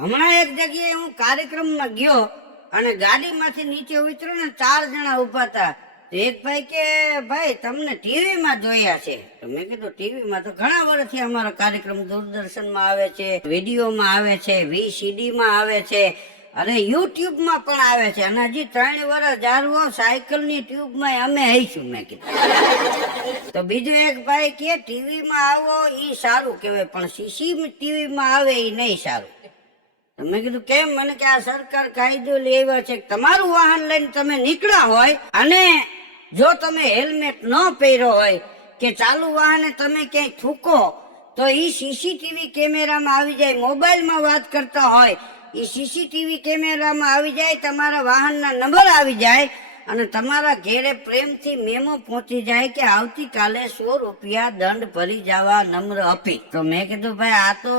હમણાં એક જગ્યાએ હું કાર્યક્રમમાં ગયો અને ગાડીમાંથી નીચે ઉતર્યો ને 4 જણા ઉભા હતા. એક ભાઈ કે ભાઈ તમને ટીવીમાં જોયા છે. તો મેં કીધું ટીવીમાં તો ઘણા વર્ષથી અમારો કાર્યક્રમ દૂરદર્શનમાં આવે છે, વિડીયોમાં આવે છે, VCDમાં આવે છે અને યુટ્યુબમાં પણ આવે છે અને હજી 3 વર્ષ જાળવો સાયકલની ટ્યુબમાં અમે હઈશું. મેં કીધું તો બીજો એક ભાઈ કે ટીવીમાં આવો એ સારું કહેવાય પણ CCTVમાં આવે એ નહીં સારું. મેં કીધું કેમ? મને કે આ સરકાર કાયદો લેવા છે તમારું વાહન લઈને તમે નીકળ્યા હોય અને જો તમે હેલ્મેટ ન પહેર્યો હોય કે ચાલુ વાહને તમે ક્યાંય થૂકો તો એ CCTV કેમેરામાં આવી જાય. મોબાઈલમાં વાત કરતા હોય એ CCTV કેમેરામાં આવી જાય, તમારા વાહનના નંબર આવી જાય અને તમારા ઘેરે પ્રેમથી મેમો પહોંચી જાય કે આવતીકાલે 100 રૂપિયા દંડ ભરી જવા નમ્ર અપીલ. તો મેં કીધું ભાઈ આ તો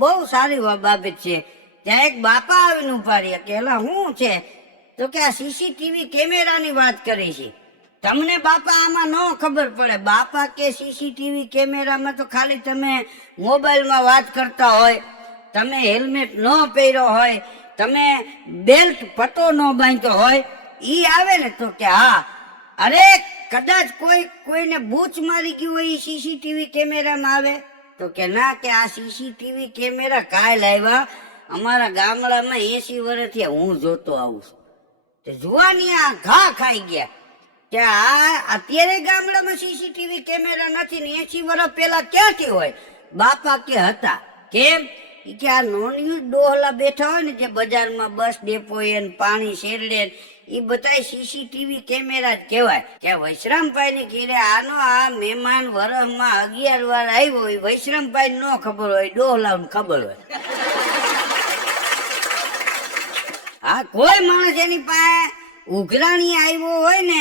બહુ સારી બાબત છે. ત્યાં એક બાપા આવીને ઉભા રહ્યા કે એલા શું છે? તો કે આ CCTV કેમેરાની વાત કરી છે. તમને બાપા આમાં ન ખબર પડે. બાપા કે CCTV કેમેરામાં તો ખાલી તમે મોબાઈલમાં વાત કરતા હોય, તમે હેલ્મેટ ન પહેર્યો હોય, તમે બેલ્ટ પટ્ટો ન બાંધ્યો હોય ઈ આવે ને તો કે હા. અરે કદાચ કોઈને બૂચ મારી ગયું હોય એ CCTV કેમેરામાં આવે તો કે ના, કે આ CCTV કેમેરા કાલ આવ્યા અમારા ગામડામાં 80 વર્ષથી હું જોતો આવું છું. તે જોવાની આ ઘા ખાઈ ગયા કે આ અત્યારે ગામડામાં CCTV કેમેરા નથી ને 80 વર્ષ પહેલા ક્યાંથી હોય? બાપા કે હતા. કેમ? કે આ નોનિયું ડોહલા બેઠા હોય ને જે બજારમાં બસ ડેપો પાણી શેરડે એ બધા CCTV કેમેરા જ કહેવાય. કે વૈશ્રામભાઈ ને ઘેરે આનો આ મહેમાન વરસમાં 11 વાર આવ્યો હોય, વૈશ્રામભાઈ ન ખબર હોય, ડોહલાને ખબર હોય. હા, કોઈ માણસ એની પાસે ઉઘરાણી આવ્યો હોય ને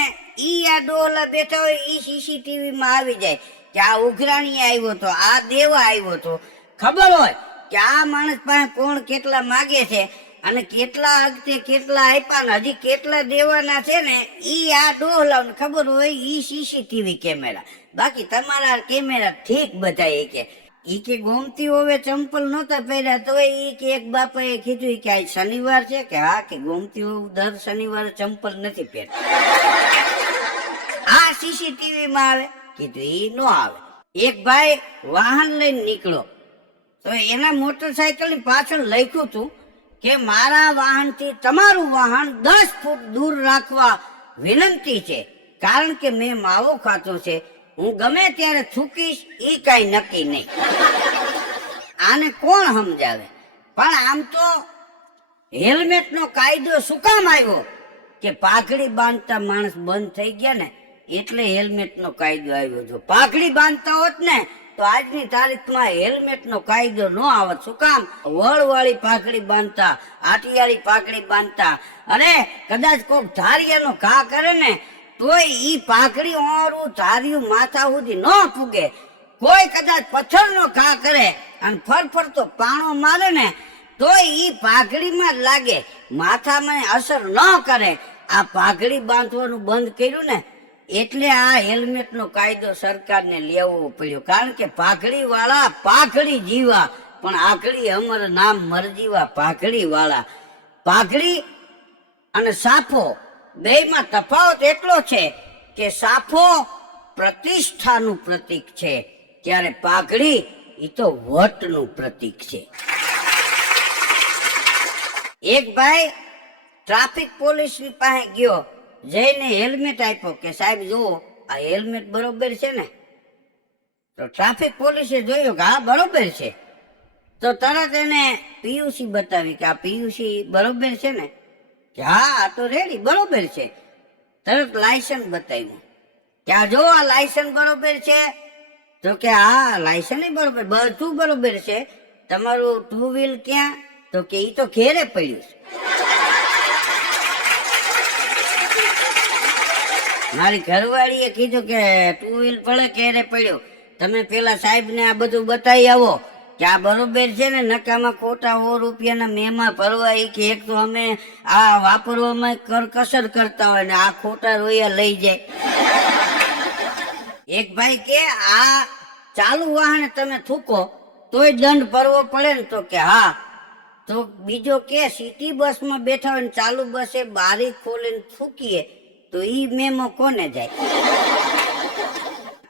ઈ આ ડોહલા બેઠા હોય ઈ CCTV માં આવી જાય કે આ ઉઘરાણી આવ્યો તો, આ દેવા આવ્યો તો. ખબર હોય કે આ માણસ પાસે કોણ કેટલા માગે છે અને કેટલા અગતે કેટલા આપ્યા ને હજી કેટલા દેવાના છે ને ઈ આ ડોહલાને ખબર હોય. ઈ CCTV કેમેરા. બાકી તમારા કેમેરા ઠીક બધા કે ગોમતી હોવે ચંપલ નહોતા પહેર્યા તો ઈ કે એક બાપાએ કીધું કે આજ શનિવાર છે કે હા, કે ગોમતી હોવ દર શનિવારે ચંપલ નથી પહેરતા. આ CCTV માં આવે? કીધું ઈ નો આવે. એક ભાઈ વાહન લઈને નીકળો તો એના મોટરસાયકલ ની પાછળ લખ્યું હતું કે મારા વાહનથી તમારું વાહન 10 ફૂટ દૂર રાખવા વિનંતી છે કારણ કે મેં માવો ખાતો છે, હું ગમે ત્યારે થૂકીશ એ કઈ નક્કી નહીં. આને કોણ સમજાવે? પણ આમ તો હેલ્મેટ નો કાયદો શું કામ આવ્યો? કે પાઘડી બાંધતા માણસ બંધ થઈ ગયા ને એટલે હેલ્મેટ નો કાયદો આવ્યો. જો પાઘડી બાંધતા હોત ને તો આજની તારીખમાં હેલ્મેટ નો કાયદો ન આવત. શું કામ? વળવાળી પાઘડી બાંધતા, આટિયાળી પાઘડી બાંધતા અને કદાચ કોઈક ધારિયાનો ઘા કરે ને તોય ઈ પાઘડી ઓરું ધાર્યું માથા સુધી ન પૂગે. કોઈ કદાચ પથ્થરનો ઘા કરે અને ફરફરતો પાણો મારે ને તોય ઈ પાઘડીમાં જ લાગે, માથામાં અસર ન કરે. આ પાઘડી બાંધવાનું બંધ કર્યું ને એટલે આ હેલ્મેટ નો કાયદો સરકારને લેવો પડ્યો. કારણ કે પાઘડી વાળા પાઘડી જીવા પણ આઘડી અમર નામ મરજીવા પાઘડી વાળા. પાઘડી અને સાફો બેયમાં તફાવત એટલો છે કે સાફો પ્રતિષ્ઠાનું પ્રતીક છે ત્યારે પાઘડી એ તો વટનું પ્રતીક છે. એક ભાઈ ટ્રાફિક પોલીસની પાસે ગયો, જઈને હેલ્મેટ આપ્યો કે સાહેબ જુઓ આ હેલ્મેટ બરોબર છે ને? તો ટ્રાફિક પોલીસે જોયું કે હા બરોબર છે. તો તરત એને PUC બતાવી કે આ PUC બરોબર છે ને? કે હા આ તો રેડી બરોબર છે. તરત લાયસન્સ બતાવ્યું કે આ જો આ લાયસન્સ બરોબર છે? તો કે હા લાયસન્સ બરોબર, બધું બરોબર છે. તમારું 2 વ્હીલ ક્યાં? તો કે ઈ તો ઘેરે પડ્યું છે. મારી ઘરવાળીએ કીધું કે 2 વ્હીલ પડે ઘેરે પડ્યું, તમે પેલા સાહેબ ને આ બધું બતાવી આવો કે આ બરોબર છે ને, નકામાં ખોટા 100 રૂપિયાના મેમાં ભરવા. કે એક તો અમે આ વાપરવામાં કરકસર કરતા હોય ને આ ખોટા રોયા લઈ જાય. એક ભાઈ કે આ ચાલુ વાહને તમે થૂકો તોય દંડ ભરવો પડે ને? તો કે હા. તો બીજો કે સિટી બસમાં બેઠા હોય ને ચાલુ બસે બારી ખોલીને થૂકીએ તો ઈ મેમો કોને જાય?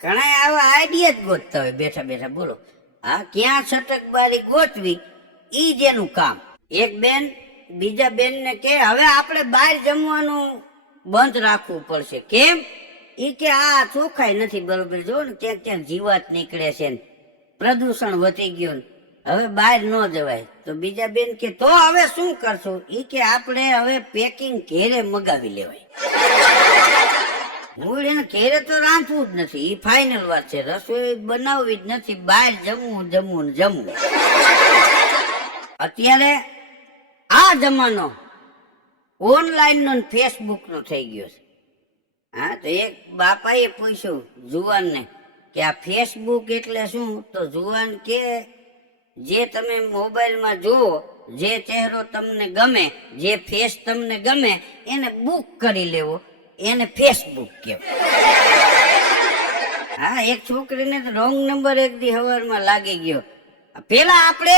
ઘણા આવા આઈડિયા જ ગોતતા હોય બેઠા બેઠા. બોલો, હા, ક્યાં છટક બારી ગોતવી ઈ જેનું કામ. એક બેન બીજા બેન ને કે હવે આપણે બહાર જમવાનું બંધ રાખવું પડશે. કેમ? ઈ કે આ ચોખાઈ નથી બરોબર, જો ને ક્યાંક ક્યાંક જીવાત નીકળે છે ને પ્રદૂષણ વધી ગયું, હવે બહાર ન જવાય. તો બીજા બેન કે તો હવે શું કરશું? ઈ કે આપણે હવે પેકિંગ ઘેરે મગાવી લેવાય. મૂળ એને ઘેરે તો રાંધવું જ નથી, ઈ ફાઇનલ વાત છે. રસોઈ બનાવવી જ નથી, બહાર જમવું જમવું ને જમવું. અત્યારે આ જમાનો ઓનલાઈન નો ફેસબુક નો થઈ ગયો છે. હા, તો એક બાપાએ પૂછ્યું જુવાનને કે આ ફેસબુક એટલે શું? તો જુવાન કે જે તમે મોબાઈલમાં જુઓ, જે ચહેરો તમને ગમે, જે ફેસ તમને ગમે એને બુક કરી લેવો, એને ફેસબુક કહેવાય. હા, એક છોકરીને તો રોંગ નંબર એક દી હવારમાં લાગી ગયો. પેલા આપણે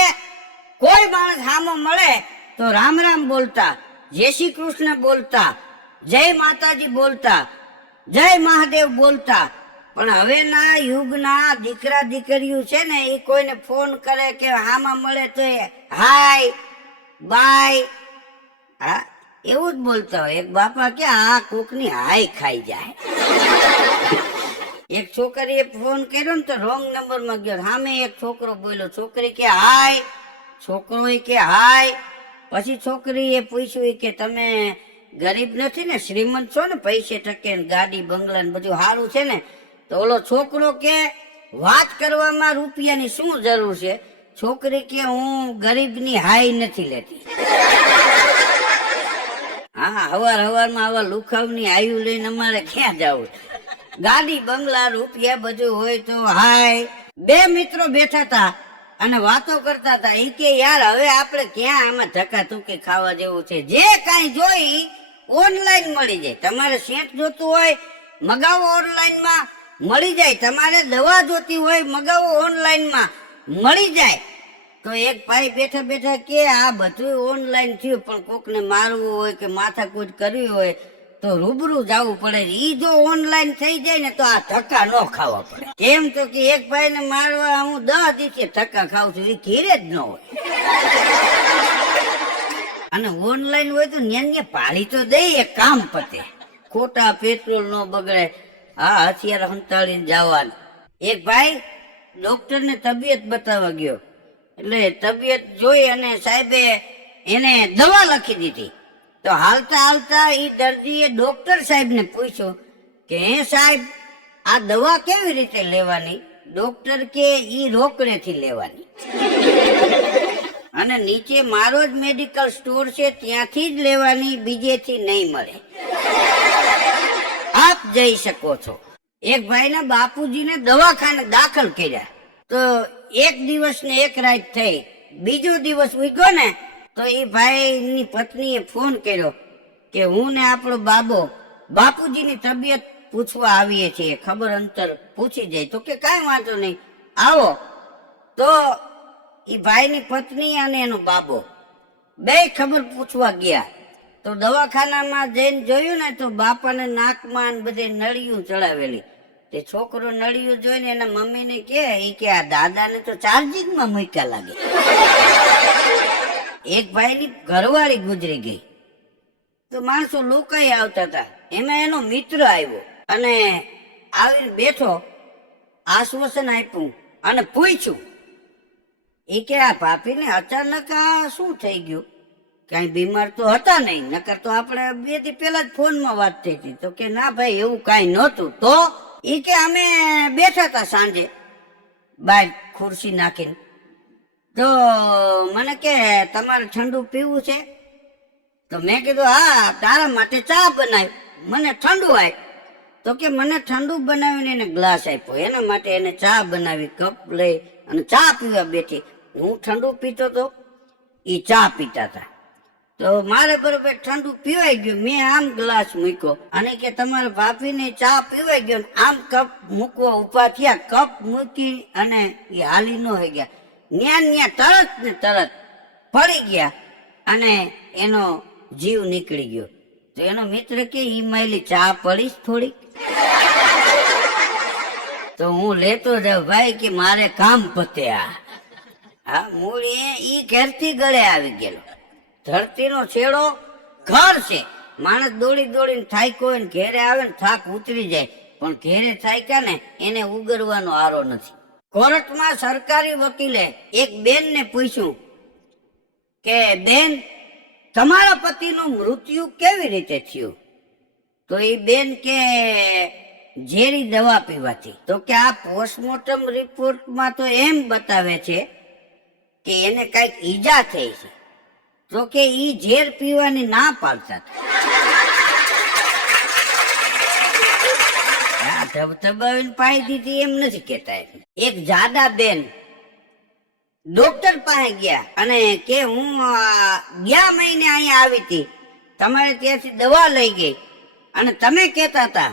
કોઈ માણસ સામો મળે તો રામ રામ બોલતા, જય શ્રી કૃષ્ણ બોલતા, જય માતાજી બોલતા, જય મહાદેવ બોલતા. પણ હવેના યુગના દીકરા દીકરીઓ છે ને એ કોઈને ફોન કરે કે હામાં મળે તો હાય બાય, હા, એવું જ બોલતા હોય. એક બાપા કે આ કોકની હાય ખાઈ જાય. એક છોકરીએ ફોન કર્યો ને તો રોંગ નંબરમાં ગયો, સામે એક છોકરો બોલ્યો. છોકરી કે હાય, છોકરો કે હાય. પછી છોકરીએ પૂછ્યું કે તમે ગરીબ નથી ને, શ્રીમંત છો ને, પૈસે ટકે ગાડી બંગલા ને બધું સારું છે ને? તો ઓલો છોકરો કે વાત કરવામાં રૂપિયાની શું જરૂર છે? છોકરી કે હું ગરીબની હાય નથી લેતી. હા, હવારમાં આવા લુખાવની આયુ લઈને અમારે ક્યાં જવું? ગાડી બંગલા રૂપિયા બધું હોય તો હાય. બે મિત્રો બેઠા હતા અને વાતો કરતા હતા. એ કે યાર હવે આપણે ક્યાં આમાં ધક્કા ધુક્કી ખાવા જેવું છે? જે કાંઈ જોઈ ઓનલાઈન મળી જાય. તમારે સેન્ટ જોતું હોય મગાવો ઓનલાઈનમાં મળી જાય. તમારે દવા જોતી હોય મગાવો ઓનલાઈનમાં મળી જાય. તો એક ભાઈ બેઠા બેઠા કે આ બધું ઓનલાઈન થયું, પણ કોકને મારવું હોય કે માથાકૂટ કરવી હોય તો રૂબરૂ જવું પડે. ઈ જો ઓનલાઈન થઈ જાય ને તો આ ધક્કા ન ખાવા પડે. કેમ? તો કે એક ભાઈને મારવા હું 10 દિવસે ધક્કા ખાઉં છું, એ ઘેરે જ ન હોય. અને ઓનલાઈન હોય તો ન્યા પાડી તો દઈએ, કામ પતે, ખોટા પેટ્રોલ ન બગડે. હા, હથિયાર હંતાડીને જવાનું. એક ભાઈ ડોક્ટરને તબિયત બતાવવા ગયો, એટલે તબિયત જોઈ અને સાહેબે એને દવા લખી દીધી. તો હાલતા હાલતા એ દર્દીએ ડોક્ટર સાહેબને પૂછ્યું કે હે સાહેબ, આ દવા કેવી રીતે લેવાની? ડોક્ટર કે ઈ રોકડેથી લેવાની. અને નીચે મારો જ મેડિકલ સ્ટોર છે, ત્યાંથી જ લેવાની, બીજેથી નહીં મળે. આપ જઈ શકો છો. એક ભાઈના બાપુજીને દવાખાને દાખલ કર્યા. તો એક દિવસ ને એક રાત થઈ. બીજો દિવસ ઉગ્યો ને તો એ ભાઈની પત્નીએ ફોન કર્યો કે હું ને આપણો બાપુજીની તબિયત પૂછવા આવીએ છીએ, ખબર અંતર પૂછી જાય. તો કે કાંઈ વાંધો નહીં, આવો. તો એ ભાઈની પત્ની અને એનો બાબો બે ખબર પૂછવા ગયા. તો દવાખાનામાં જઈને જોયું ને તો બાપાને નાકમાં બધે નળિયું ચડાવેલી. તે છોકરો નળિયું જોઈને એના મમ્મીને કે આ દાદાને તો ચાર્જિંગમાં મૂક્યા લાગે. એક ભાઈની ઘરવાળી ગુજરી ગઈ. તો માણસો લોકાઈ આવતા હતા. એમાં એનો મિત્ર આવ્યો અને આવીને બેઠો, આશ્વાસન આપ્યું અને પૂછ્યું એ કે આ ભાભીને અચાનક આ શું થઈ ગયું? કઈ બીમાર તો હતા નહીં, નકર તો આપણે 2 દી પહેલા જ ફોનમાં વાત થઈ હતી. તો કે ના ભાઈ, એવું કઈ નહોતું. તો એ કે અમે બેઠા હતા સાંજે બહાર ખુરશી નાખીને, તો મને કે તમારે ઠંડુ પીવું છે? તો મેં કીધું હા, તારા માટે ચા બનાવી, મને ઠંડુ આપ. તો કે મને ઠંડુ બનાવીને એને ગ્લાસ આપ્યો, એના માટે એને ચા બનાવી, કપ લઈ અને ચા પીવા બેઠી. હું ઠંડુ પીતો તો, એ ચા પીતા હતા. તો મારે બરોબર ઠંડુ પીવાઈ ગયું. મેં આમ ગ્લાસ મૂક્યો અને કે તમારા ભાભીને ચા પીવાઈ ગયો. આમ કપ મૂકવા ઉભા થયા, કપ મૂકી અને એ હાલી ન હોય ગયા. ન્યા તરત ને તરત પડી ગયા અને એનો જીવ નીકળી ગયો. તો એનો મિત્ર કે ઈ માયલી ચા પડીશ થોડીક? તો હું લેતો જાઉં ભાઈ કે મારે કામ પતે. હા મૂળ ઈ ઘેરથી ગળે આવી ગયેલો. ધરતીનો છેડો ઘર છે. માણસ દોડી દોડીને થાક્યો હોય ને ઘેરે આવે ને થાક ઉતરી જાય, પણ ઘેરે થાક્યા ને એને ઉગરવાનો આરો નથી. કોર્ટમાં સરકારી વકીલે એક બેનને પૂછ્યું કે બેન, તમારા પતિનું મૃત્યુ કેવી રીતે થયું? તો એ બેન કે ઝેરી દવા પીવાથી. તો કે આ પોસ્ટમોર્ટમ રિપોર્ટમાં તો એમ બતાવે છે કે એને કઈક ઈજા થઈ છે. તો કે ઈ ઝેર પીવાની ના પાડતા ધબધબાવીને પાઈ દીધી એમ નથી કેતા. એક જાડા બેન ડોક્ટર પાસે ગયા અને કે હું ગયા મહિને અહીંયા આવી હતી, તમારે ત્યાંથી દવા લઈ ગઈ અને તમે કહેતા હતા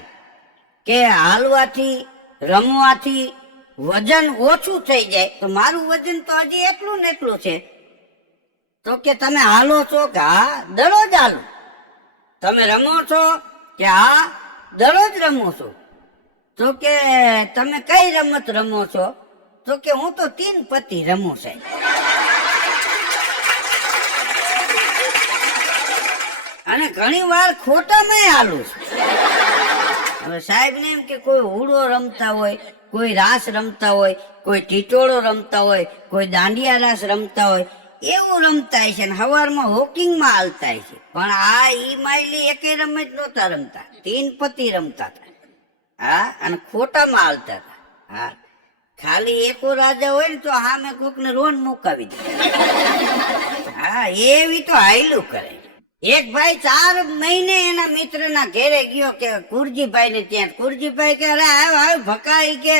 કે હાલવાથી રમવાથી વજન ઓછું થઈ જાય. તો મારું વજન તો હજી એટલું ને એટલું છે. તો કે તમે હાલો છો કે હા દરરોજ હાલો? તમે રમો છો કે હા દરરોજ રમો છો? તો કે તમે કઈ રમત રમો છો? તો કે હું તો 3 પત્તી રમું સાહેબ. અને ઘણી વાર ખોટામાં હાલું છું. હવે સાહેબ ને એમ કે કોઈ હુડો રમતા હોય, કોઈ રાસ રમતા હોય, કોઈ ટીટોળો રમતા હોય, કોઈ દાંડિયા રાસ રમતા હોય, એવું રમતા છે ને સવારમાં વોકિંગમાં હાલતા છે. પણ આ ઈ માયલી એકે રમત નહોતા રમતા, 3 પત્તી રમતા હતા. હા, અને ખોટામાં હાલતા હતા. હા, ખાલી એકો રાજા હોય ને તો સામે કોક ને રોન મુકાવી દે. હા, એવી તો હાયલું કરે. એક ભાઈ 4 મહિને એના મિત્રના ઘેરે ગયો કે કુરજીભાઈ ને ત્યાં. કુરજીભાઈ કે અરે આવ ભકાઈ કે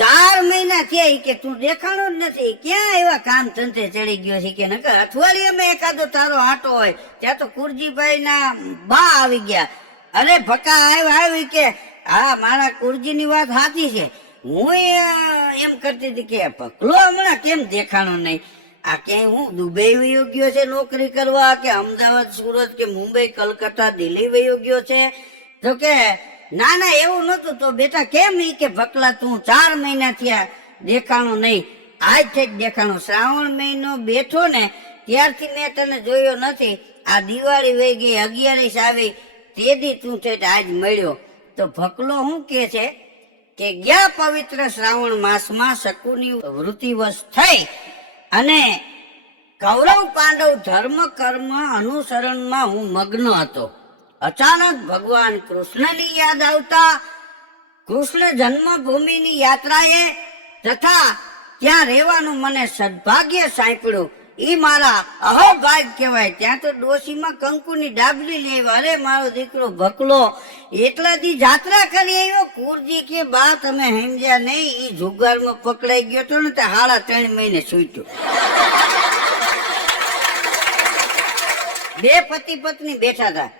4 મહિના થયા કે તું દેખાણો જ નથી, ક્યાં એવા કામ ધંધે ચડી ગયો છે કે નકર અઠવાડિયામાં એકાદો તારો આટો હોય. ત્યાં તો કુરજીભાઈ ના બા આવી ગયા. અરે ભકા આવી કે હા મારા કુરજી ની વાત સાચી છે. હું એમ કરતી હતી કે પકલો હમણાં કેમ દેખાણો નહીં? આ ક્યાંય હું દુબઈ વયો ગયો છે નોકરી કરવા, કે અમદાવાદ, સુરત, કે મુંબઈ, કલકત્તા, દિલ્હી વયો ગયો છે? તો કે ના ના એવું નતું. તો બેટા કેમ? ઈ કે ભકલા તું 4 મહિના થયા દેખાણો નહીં, આજથી જ દેખાણો. શ્રાવણ મહિનો બેઠો ને ત્યારથી મેં તને જોયો નથી. આ દિવાળી વહી ગઈ, 11 આવી, તેથી તું છે આજ મળ્યો. તો ભકલો શું કે છે કે ગયા પવિત્ર શ્રાવણ માસમાં શકુની વૃત્તિવશ થઈ અને કૌરવ પાંડવ ધર્મ કર્મ અનુસરણમાં હું મગ્ન હતો. અચાનક ભગવાન કૃષ્ણની યાદ આવતા કૃષ્ણ જન્મભૂમિની યાત્રાએ તથા ત્યાં રહેવાનું મને સદભાગ્ય સાંપડ્યું. ઈ મારા અહોભાગ કહેવાય. ત્યાં તો ડોશીમાં કંકુની ડાબલી લેવા. અરે મારો દીકરો ભકલો એટલા દી જાત્રા કરી આવ્યો. કુરજી કે બા તમે સમજ્યા નહીં, ઈ જુગારમાં પકડાઈ ગયો તો ને તે 3.5 મહિને છૂટ્યો. 2 પતિ પત્ની બેઠા હતા.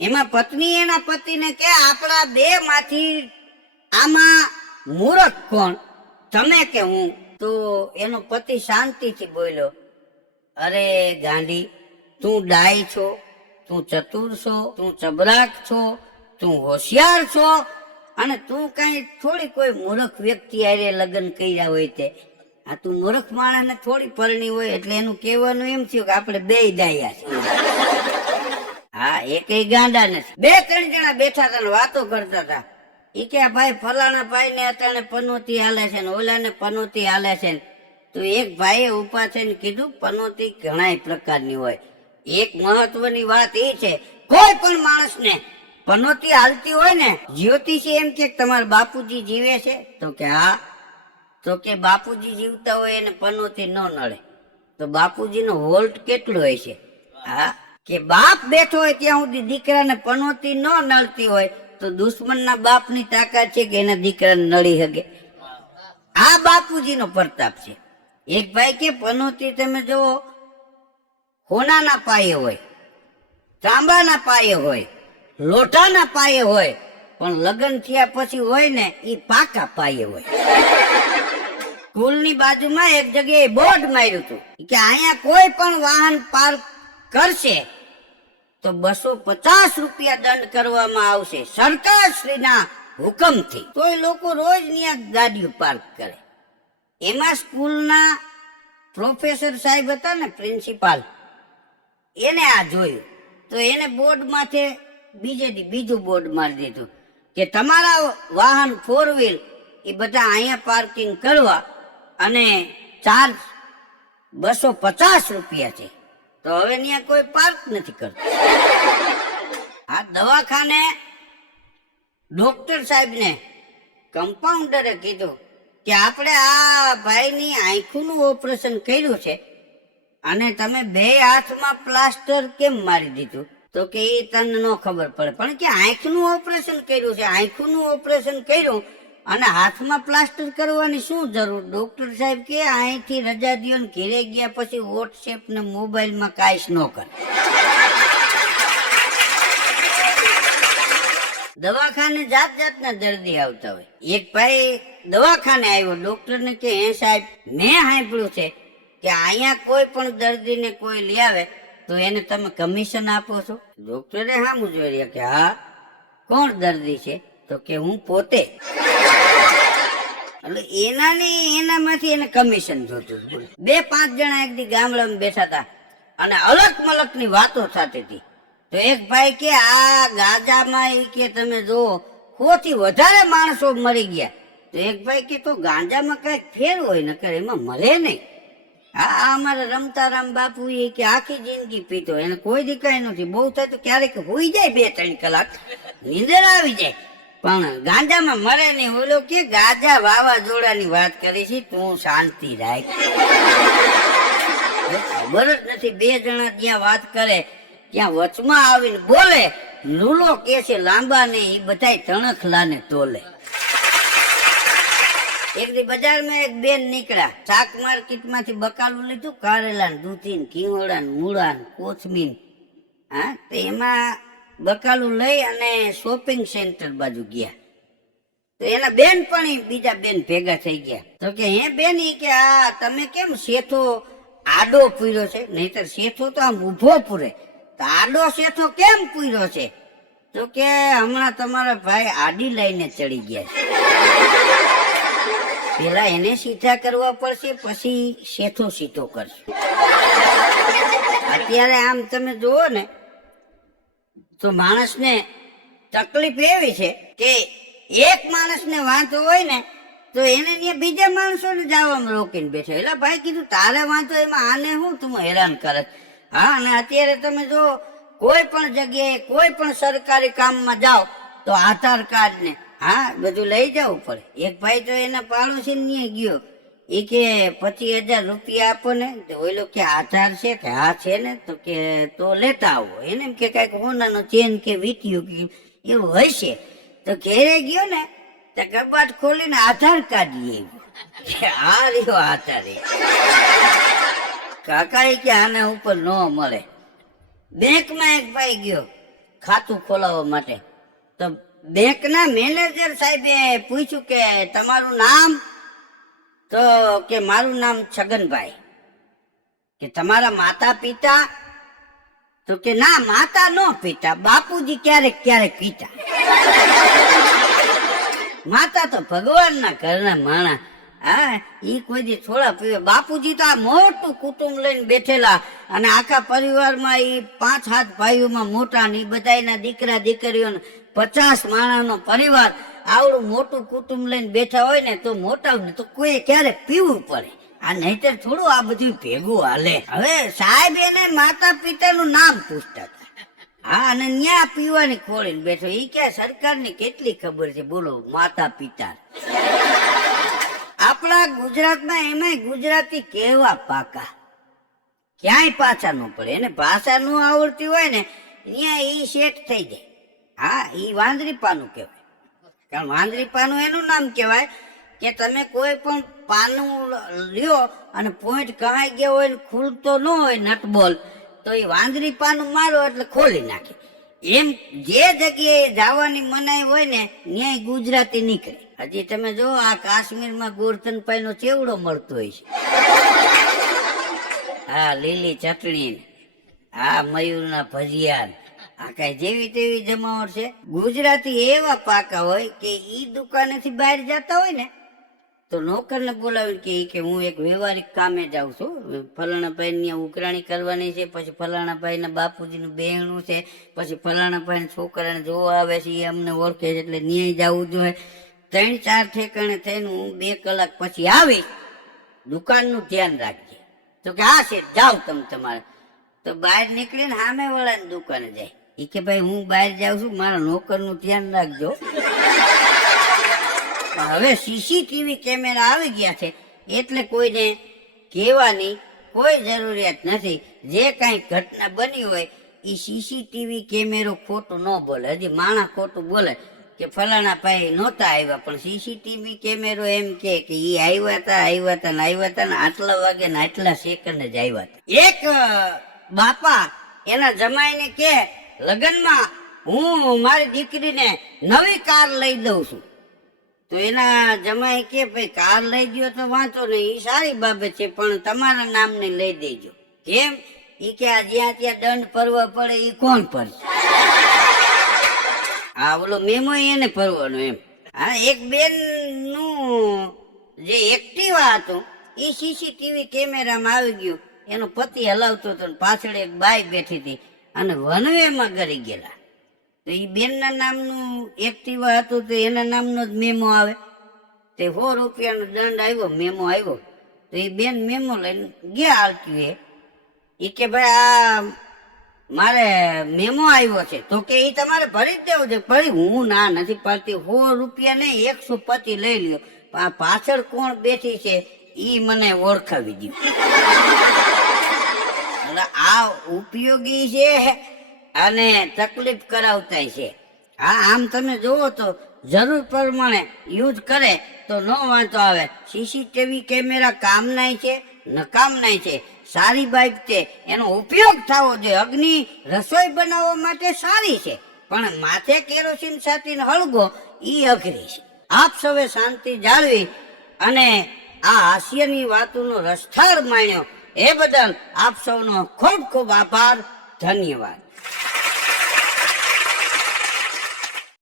એમાં પત્ની એના પતિને કે આપણા 2 માંથી આમાં મૂર્ખ કોણ, તમે કે હું? તો એનો પતિ શાંતિથી બોલ્યો, અરે ગાંડી, તું ડાય છો, તું ચતુર છો, તું ચબરાક છો, તું હોશિયાર છો, અને તું કઈ થોડી કોઈ મૂર્ખ વ્યક્તિ આરે લગ્ન કર્યા હોય તે. આ તું મૂર્ખ માણસને થોડી પરણી હોય. એટલે એનું કહેવાનું એમ થયું કે આપણે 2 ડાયા છીએ. હા, એકેય ગાંડા નથી. 2-3 જણા બેઠા હતા ને વાતો કરતા હતા. ઈ કે ભાઈ ફલાણા ભાઈ ને અટાણે પનોતી હાલે છે ને ઓલા ને પનોતી હાલે છે ને. તો એક ભાઈએ ઉભા થઈને કીધું પનોતી ઘણા પ્રકારની હોય. એક મહત્વની વાત એ છે, કોઈ પણ માણસને પનોતી હાલતી હોય ને, જ્યોતિષી એમ કે તમારા બાપુજી જીવે છે? તો કે હા. તો કે બાપુજી જીવતા હોય એને પનોતી ન નડે. તો બાપુજીનો વોલ્ટ કેટલો હોય છે? હા, કે બાપ બેઠો હોય ત્યાં સુધી દીકરાને પનોતી ન નડતી હોય તો દુશ્મનના બાપની તાકાત છે કે એના દીકરાને નડી શકે? આ બાપુજીનો પ્રતાપ છે. એક ભાઈ કે પનોતી તમે જુઓ, હોનાના પાયે હોય, તાંબાના પાયે હોય, લોટાના પાયે હોય, પણ લગ્ન થયા પછી હોય ને એ પાકા પાયે હોય. સ્કૂલની બાજુમાં એક જગ્યાએ બોર્ડ માર્યું હતું કે અહીંયા કોઈ પણ વાહન પાર્ક કરશે તો 250 રૂપિયા દંડ કરવામાં આવશે સરકારશ્રીના હુકમથી. તો એ લોકો રોજ ત્યાં ગાડીઓ પાર્ક કરે. એમાં સ્કૂલના પ્રોફેસર સાહેબ હતા ને, પ્રિન્સિપાલ, એને આ જોયું તો એને બોર્ડ માથે બીજું બોર્ડ મારી દીધું કે તમારા વાહન 4 વ્હીલ એ બધા અહીંયા પાર્કિંગ કરવા અને ચાર્જ 250 રૂપિયા છે. તો હવે ત્યાં કોઈ પાર્ક નથી કરતું. આ દવાખાને ડોક્ટર સાહેબને કમ્પાઉન્ડરે કીધું કે આપણે આ ભાઈની આંખનું ઓપરેશન કર્યું છે અને તમે 2 હાથમાં પ્લાસ્ટર કેમ મારી દીધું? તો કે એ તને ન ખબર પડે, પણ કે આંખનું ઓપરેશન કર્યું છે, આંખનું ઓપરેશન કર્યું અને હાથમાં પ્લાસ્ટર કરવાની શું જરૂર? ડોક્ટર સાહેબ કે અહીંથી રજા દ્યો ને ઘેરે ગયા પછી વોટ્સએપ ને મોબાઈલમાં કાંઈ ન કરે. દવાખાને જાત જાતના દર્દી આવતા હોય. એક ભાઈ દવાખાને આવ્યો, ડોક્ટરને કે હે સાહેબ, મેં સાંભળ્યું છે કે અહીંયા કોઈ પણ દર્દીને કોઈ લઈ આવે તો એને તમે કમિશન આપો છો? ડોક્ટરે સામું જોઈ રહ્યા કે હા, કોણ દર્દી છે? તો કે હું પોતે. એટલે એનામાંથી એને કમિશન જોતું. 2-5 જણા એક દી ગામડામાં બેઠા હતા અને અલગ મલકની વાતો થતી હતી. તો એક ભાઈ કે આ ગાંજામાં એ કે તમે જો 100 થી વધારે માણસો મરી ગયા. તો એક ભાઈ કે તો ગાંજામાં કઈક ફેર હોય, નકર એમાં મરે નહીં. આ અમારે રમતારામ બાપુ એ કે આખી જિંદગી પીતો, એને કોઈ દીકાય નથી. બહુ થાય તો ક્યારેક હોઈ જાય 2-3 કલાક, નીંદર આવી જાય, પણ ગાંજામાં મરે નહીં. ઓલો કે ગાંજા વાવાઝોડાની વાત કરી છે, તું શાંતિ રાખ. ખબર જ નથી. 2 જણા જ્યાં વાત કરે ત્યાં વચમાં આવીને બોલે, લૂલો કે છે લાંબા ને એ બધાય તણખલાને તોલે. એક દી બજારમાં એક બેન નીકળ્યા, શાક માર્કેટમાંથી બકાલું લીધું, કારેલા ને દૂધી ને ઘીવડા ને મૂળા ને કોથમીર. હા, તો એમાં બકાલું લઈ અને શોપિંગ સેન્ટર બાજુ ગયા. તો એના બેન પણ બીજા બેન ભેગા થઈ ગયા. તો કે હે બેન, કે આ તમે કેમ શેઠો આડો પૂર્યો છે? નહીતર શેઠો તો આમ ઊભો પૂરે, તો આડો શેઠો કેમ પૂર્યો છે? તો કે હમણાં તમારા ભાઈ આડી લઈને ચડી ગયા છે, પેલા એને સીધા કરવા પડશે, પછી શેઠો સીધો કરશે. અત્યારે આમ તમે જુઓ ને તો માણસને તકલીફ એવી છે કે એક માણસને વાંધો હોય ને તો એને બીજા માણસોને જવામાં રોકીને બેઠો. એટલે ભાઈ કીધું તારે વાંધો એમાં આને હું તું હેરાન કરે? હા, અને અત્યારે તમે જો કોઈ પણ જગ્યાએ કોઈ પણ સરકારી કામમાં જાઓ તો આધાર કાર્ડ ને બધું લઈ જવું પડે. એક ભાઈ તો એના પાડોશી ગયો, એ કે 25,000 રૂપિયા આપો ને. ઓલો કે આધાર છે કે હા છે ને? તો કે તો લેતા આવો. એને એમ કે કઈક હોનાનો ચેન કે વીટ્યું કે એવું હશે. તો ઘેરે ગયો ને તો કબાટ ખોલીને આધાર કાર્ડ લઈ આવ્યો. આ રહ્યો આધાર. કાકા કે આના ઉપર ન મળે. બેંકમાં એક ભાઈ ગયો ખાતું ખોલાવવા માટે. તો બેંકના મેનેજર સાહેબે પૂછ્યું કે તમારું નામ? તો કે મારું નામ છગનભાઈ. કે તમારા માતા પિતા? તો કે ના, માતા નો પિતા, બાપુજી ક્યારેક ક્યારેક પિતા. માતા તો ભગવાનના ઘરના માણા. હા, ઈ કોઈ દી થોડા પીવે. બાપુજી તો આ મોટું કુટુંબ લઈને બેઠેલા અને આખા પરિવારમાં ઈ 5-7 ભાઈઓમાં મોટા ને બધાના દીકરા દીકરીઓ 50 માણસનો પરિવાર, આવડું મોટું કુટુંબ લઈને બેઠા હોય ને તો મોટા ને તો કોઈ ક્યારેક પીવું પડે. આ નહીતર થોડું આ બધું ભેગું હાલે. હવે સાહેબ એને માતા પિતાનું નામ પૂછતા હતા. હા, અને ન્યા પીવાની ખોળીને બેઠો. ઈ કે સરકારની કેટલી ખબર છે, બોલો, માતા પિતા. આપણા ગુજરાતમાં એમાંય ગુજરાતી કેવા પાકા, ક્યાંય પાછા ન પડે. એને ભાષા ન આવડતી હોય ને ત્યાં ઈ શેઠ થઈ જાય. હા, ઈ વાંદરી પાનું કહેવાય. કારણ વાંદરી પાનું એનું નામ કહેવાય કે તમે કોઈ પણ પાનું લ્યો અને પોઈન્ટ કહાઈ ગયા હોય ને ખુલતો ન હોય નટબોલ, તો એ વાંદરી પાનું મારો એટલે ખોલી નાખે. એમ જે જગ્યાએ જવાની મનાઈ હોય ને ન્યાય ગુજરાતી નીકળે. હજી તમે જો આ કાશ્મીરમાં ગોરધનભાઈ નો ચેવડો મળતો હોય છે. હા, લીલી ચટણી, હા, મયુરના ભજીયા, આ કઈ જેવી તેવી જમાવટ છે. ગુજરાતી એવા પાકા હોય કે ઈ દુકાનેથી બહાર જતા હોય ને તો નોકરને બોલાવી કે હું એક વ્યવહારિક કામે જાઉં છું, ફલાણા ભાઈ ની ઉઘરાણી કરવાની છે, પછી ફલાણા ભાઈ ના બાપુજીનું બહેણું છે, પછી ફલાણા ભાઈ ના છોકરાને જોવા આવે છે, એ અમને ઓળખે છે એટલે ન્યાય જવું જોઈએ. 3-4 ઠેકાણે થઈને હું 2 કલાક પછી આવી, દુકાનનું ધ્યાન રાખજે. તો કે હા છે, જાઓ તમે તમારે. તો બહાર નીકળીને સામે વાળાની દુકાને જાય, એ કે ભાઈ હું બહાર જાઉં છું, મારા નોકરનું ધ્યાન રાખજો. હવે સીસીટીવી કેમેરા આવી ગયા છે એટલે કોઈને કહેવાની કોઈ જરૂરિયાત નથી. જે કાંઈ ઘટના બની હોય એ સીસીટીવી કેમેરો ખોટું ન બોલે. હજી માણસ ખોટું બોલે કે ફલાણા ભાઈ નહોતા આવ્યા, પણ સીસીટીવી કેમેરો એમ કે એ આવ્યા હતા ને આટલા વાગે ને આટલા સેકન્ડ જ આવ્યા હતા. એક બાપા એના જમાઈને કે લગ્નમાં હું મારી દીકરીને નવી કાર લઈ દઉં છું. તો એના જમાઈ કે ભાઈ કાર લઈ ગયો તો વાંચો નહીં, એ સારી બાબત છે, પણ તમારા નામને લઈ દેજો. કેમ? ઈ કે આ જ્યાં ત્યાં દંડ ભરવા પડે એ કોણ ભરશે? હા, ઓલો મેમો એને ભરવાનો એમ. હા, એક બેન નું જે એક્ટિવા હતું એ સીસીટીવી કેમેરામાં આવી ગયું. એનો પતિ હલાવતો હતો, પાછળ એક બાઈ બેઠી હતી અને વનવેમાં ગરી ગયેલા. તો એ બેનના નામનું એક્ટિવા હતું તો એના નામનો જ મેમો આવે. તે 100 રૂપિયાનો દંડ આવ્યો, મેમો આવ્યો. તો એ બેન મેમો લઈને ગયા આરટીએ. એ કે ભાઈ આ મારે મેમો આવ્યો છે. તો કે એ તમારે ભરી જ દેવો છે. ભરી હું ના નથી પડતી, 100 રૂપિયા નહીં 125 લઈ લ્યો, પણ આ પાછળ કોણ બેઠી છે એ મને ઓળખાવી દો. એટલે આ ઉપયોગી છે અને તકલીફ કરાવતા છે. હા, આમ તમે જોવો તો જરૂર પ્રમાણે યુઝ કરે તો ન વાંધો આવે. સીસીટીવી કેમેરા કામનાય છે, નકામનાય છે. સારી બાઇક છે, એનો ઉપયોગ થવો જોઈએ. અગ્નિ રસોઈ બનાવવા માટે સારી છે, પણ માથે કેરોસીન છાંટીને હળગો એ અઘરી છે. આપ સૌએ શાંતિ જાળવી અને આ હાસ્યની વાતોનો રસથાળ માણ્યો એ બદલ આપ સૌનો ખૂબ ખૂબ આભાર, ધન્યવાદ.